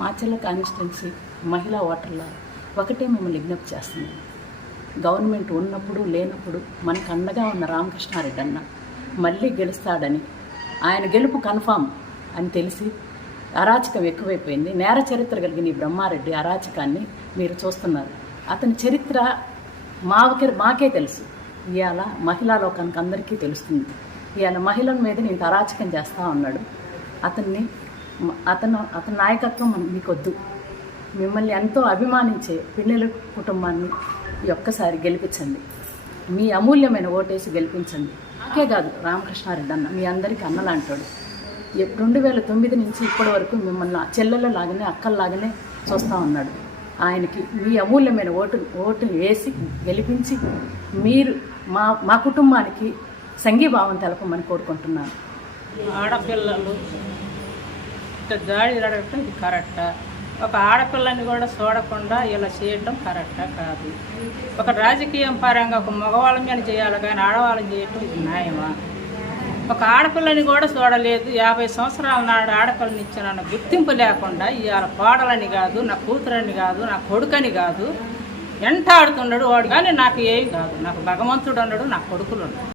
Macherla constituency మహిళా ఓటర్ల ఒకటే మిమ్మల్ని విజ్ఞప్తి చేస్తున్నాను. గవర్నమెంట్ ఉన్నప్పుడు లేనప్పుడు మనకు అండగా ఉన్న రామకృష్ణారెడ్డి అన్న మళ్ళీ గెలుస్తాడని ఆయన గెలుపు కన్ఫామ్ అని తెలిసి అరాచకం ఎక్కువైపోయింది. నేర చరిత్ర కలిగిన ఈ బ్రహ్మారెడ్డి అరాచకాన్ని మీరు చూస్తున్నారు. అతని చరిత్ర మాకే మాకే తెలుసు. ఇవాళ మహిళా లోకానికి అందరికీ తెలుస్తుంది. ఇవాళ మహిళల మీద నేను అరాచకం చేస్తూ ఉన్నాడు. అతన్ని అతను అతని నాయకత్వం మీకొద్దు. మిమ్మల్ని ఎంతో అభిమానించే పిల్లల కుటుంబాన్ని ఒక్కసారి గెలిపించండి. మీ అమూల్యమైన ఓటేసి గెలిపించండి. నాకే కాదు రామకృష్ణారెడ్డి అన్న మీ అందరికీ అన్నలాంటాడు రెండు వేల తొమ్మిది నుంచి ఇప్పటి వరకు మిమ్మల్ని చెల్లెలలాగానే అక్కల్లాగానే చూస్తూ ఉన్నాడు. ఆయనకి మీ అమూల్యమైన ఓటు ఓటు వేసి గెలిపించి మీరు మా మా కుటుంబానికి సంఘీభావం తెలపమని కోరుకుంటున్నాను. ఆడపిల్లలు ఇట్లా దాడి జరగటం ఇది కరెక్టా. ఒక ఆడపిల్లని కూడా చూడకుండా ఇలా చేయటం కరెక్టా కాదు. ఒక రాజకీయం పరంగా ఒక మగవాళ్ళ మీద చేయాలి కానీ ఆడవాళ్ళని చేయటం ఇది న్యాయమా? ఒక ఆడపిల్లని కూడా చూడలేదు. యాభై సంవత్సరాల నాడు ఆడపిల్లని ఇచ్చిన గుర్తింపు లేకుండా ఇవాళ కోడలని కాదు నా కూతురని కాదు నా కొడుకని కాదు. ఎంటాడుతున్నాడు వాడు కానీ నాకు ఏం కాదు. నాకు భగవంతుడు అన్నాడు నా కొడుకులు ఉన్నాడు